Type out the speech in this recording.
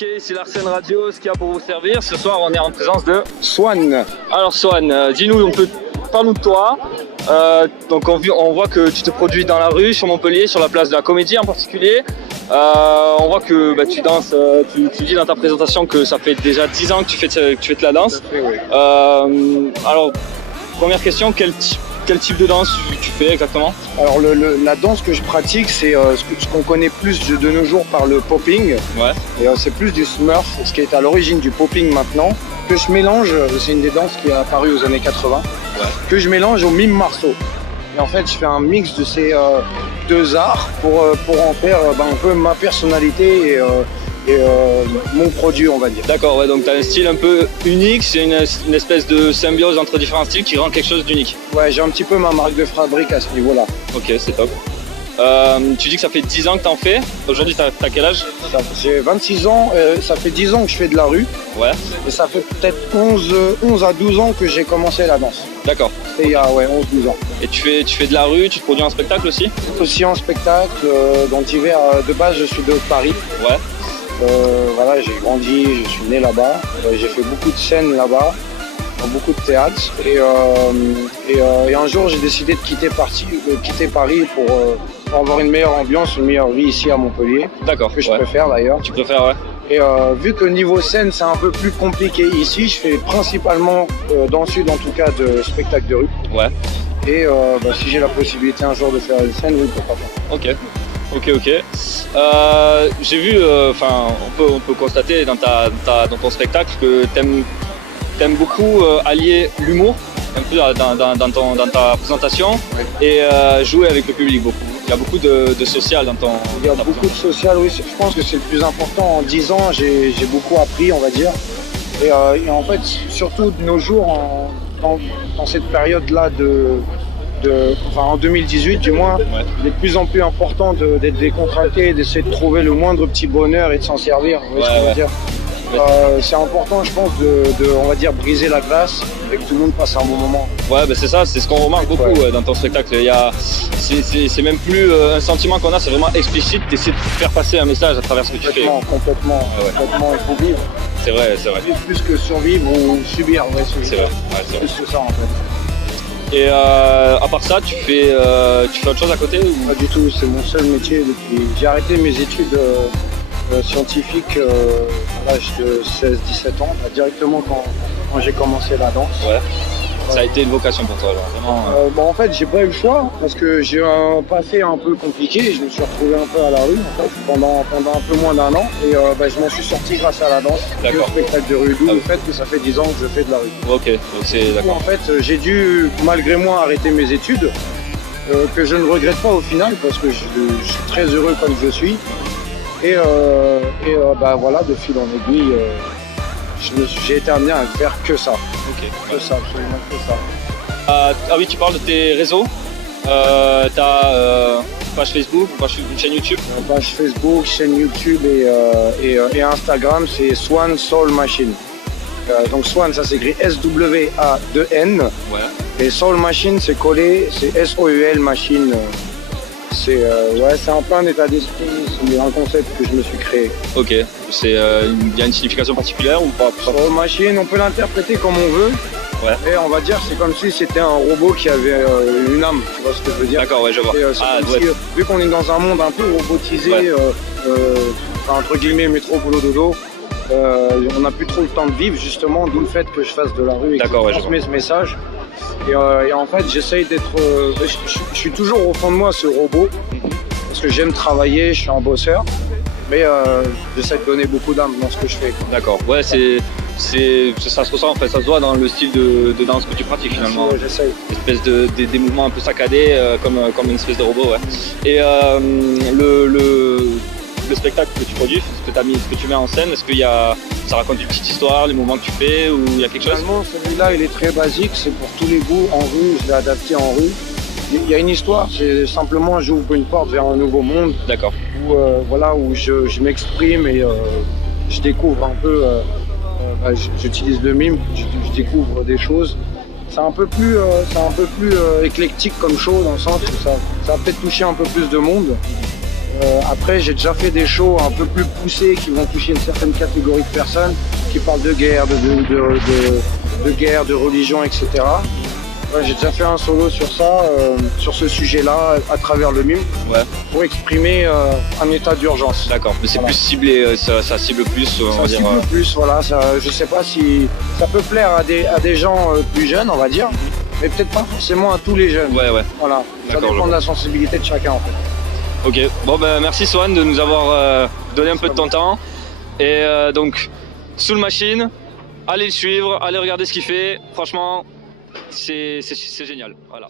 Ok, c'est l'Arsène Radio, ce qu'il y a pour vous servir. Ce soir, on est en présence de Swan. Alors Swan, dis-nous, parle-nous de toi. Donc on voit que tu te produis dans la rue, sur Montpellier, sur la place de la Comédie en particulier. On voit que tu danses, tu dis dans ta présentation que ça fait déjà 10 ans que tu fais de la danse. Fait, oui. Alors, première question, quel type de danse tu fais exactement? Alors la danse que je pratique, c'est ce qu'on connaît plus de nos jours par le popping. Ouais. Et c'est plus du smurf, ce qui est à l'origine du popping maintenant, que je mélange, c'est une des danses qui est apparue aux années 80, ouais, que je mélange au mime marceau. Et en fait, je fais un mix de ces deux arts pour en faire un peu ma personnalité et mon produit, on va dire. D'accord, ouais, donc tu as un style un peu unique, c'est une espèce de symbiose entre différents styles qui rend quelque chose d'unique. Ouais, j'ai un petit peu ma marque de fabrique à ce niveau-là. Ok, c'est top. Tu dis que ça fait 10 ans que tu en fais. Aujourd'hui, t'as quel âge? J'ai 26 ans, ça fait 10 ans que je fais de la rue. Ouais. Et ça fait peut-être 11 à 12 ans que j'ai commencé la danse. D'accord. C'était il y a 11-12 ans. Et tu fais de la rue, tu te produis en spectacle aussi? Aussi en spectacle, dans divers. De base, je suis de Paris. Ouais. Voilà, j'ai grandi, je suis né là-bas. J'ai fait beaucoup de scènes là-bas, dans beaucoup de théâtres. Et un jour, j'ai décidé de quitter Paris pour avoir une meilleure ambiance, une meilleure vie ici à Montpellier. D'accord. Que je préfère d'ailleurs. Tu préfères, ouais. Et vu que niveau scène, c'est un peu plus compliqué ici, je fais principalement, dans le sud en tout cas, de spectacles de rue. Ouais. Et si j'ai la possibilité un jour de faire une scène, oui, pourquoi pas. Ok. J'ai vu, on peut constater dans ton spectacle que t'aimes beaucoup allier l'humour un peu dans ta présentation, oui, et jouer avec le public beaucoup. Il y a beaucoup de social dans ton... Il y a beaucoup de social, oui. Je pense que c'est le plus important. En 10 ans, j'ai beaucoup appris, on va dire. Et en fait, surtout de nos jours, dans cette période-là en 2018 du moins, ouais, il est de plus en plus important d'être décontracté, d'essayer de trouver le moindre petit bonheur et de s'en servir. Vous voyez ce que je veux dire? C'est important, je pense, on va dire, briser la glace et que tout le monde passe un bon moment. Ouais, c'est ça, c'est ce qu'on remarque beaucoup dans ton spectacle. C'est même plus un sentiment qu'on a, c'est vraiment explicite, d'essayer de faire passer un message à travers ce que tu fais. Complètement, il faut vivre. C'est vrai. Plus que survivre ou subir, ouais, c'est vrai. C'est plus que ça en fait. Et à part ça, tu fais autre chose à côté ou... Pas du tout, c'est mon seul métier. J'ai arrêté mes études scientifiques à l'âge de 16-17 ans, directement quand j'ai commencé la danse. Ouais. Ça a été une vocation pour toi, alors, vraiment. En fait, j'ai pas eu le choix parce que j'ai un passé un peu compliqué. Je me suis retrouvé un peu à la rue en fait, pendant un peu moins d'un an et je m'en suis sorti grâce à la danse et au spectacle de rue, d'où le fait que ça fait 10 ans que je fais de la rue. Ok, donc c'est d'accord. En fait, j'ai dû malgré moi arrêter mes études, que je ne regrette pas au final parce que je suis très heureux comme je suis. Et voilà, de fil en aiguille, j'ai été amené à ne faire que ça. Ok. Que ça, absolument que ça. Ah oui, tu parles de tes réseaux. T'as page Facebook, une chaîne YouTube. Page Facebook, chaîne YouTube et Instagram, c'est Swan Soul Machine. Donc Swan, ça s'écrit S-W-A-2-N. Ouais. Et Soul Machine, c'est collé, c'est S-O-U-L Machine. C'est en plein état d'esprit, c'est un concept que je me suis créé. Ok, il y a une signification particulière ou pas? Soul Machine, on peut l'interpréter comme on veut. Ouais. Et on va dire c'est comme si c'était un robot qui avait une âme, tu vois ce que je veux dire? D'accord, ouais, je vois. Vu qu'on est dans un monde un peu robotisé, ouais, entre guillemets métro boulot dodo, on n'a plus trop le temps de vivre justement, d'où le fait que je fasse de la rue et que je transmets ce message. Et en fait, j'essaye d'être... je suis toujours au fond de moi ce robot, parce que j'aime travailler, je suis un bosseur, mais j'essaie de donner beaucoup d'âme dans ce que je fais. D'accord, ouais, ça se ressent, en fait, ça se voit dans le style de danse que tu pratiques finalement. Ouais, j'essaye. Une espèce des mouvements un peu saccadés, comme une espèce de robot, ouais. Et le spectacle que tu produis, ce que tu mets en scène, est-ce que ça raconte une petite histoire, les mouvements que tu fais, ou il y a quelque chose? Finalement, celui-là, il est très basique, c'est pour tous les goûts en rue, je l'ai adapté en rue. Il y a une histoire, c'est simplement j'ouvre une porte vers un nouveau monde. D'accord. Où je m'exprime et je découvre un peu, j'utilise le mime, je découvre des choses. C'est un peu plus éclectique comme show, dans le sens où ça va peut-être toucher un peu plus de monde. Après, j'ai déjà fait des shows un peu plus poussés qui vont toucher une certaine catégorie de personnes, qui parlent de guerre, de guerre, de religion, etc. Ouais, j'ai déjà fait un solo sur ça, sur ce sujet-là, à travers le mime, pour exprimer un état d'urgence. D'accord, mais c'est Voilà. plus ciblé, ça cible plus, on Ça va dire. cible plus, voilà. Je sais pas si ça peut plaire à des gens plus jeunes, on va dire, mais peut-être pas forcément à tous les jeunes. Ouais. Voilà, ça D'accord, dépend je de la sensibilité de chacun, en fait. Ok, bon ben merci Swan de nous avoir donné un peu de ton temps. Et donc, Soul Machine, allez le suivre, allez regarder ce qu'il fait. Franchement, c'est génial. Voilà.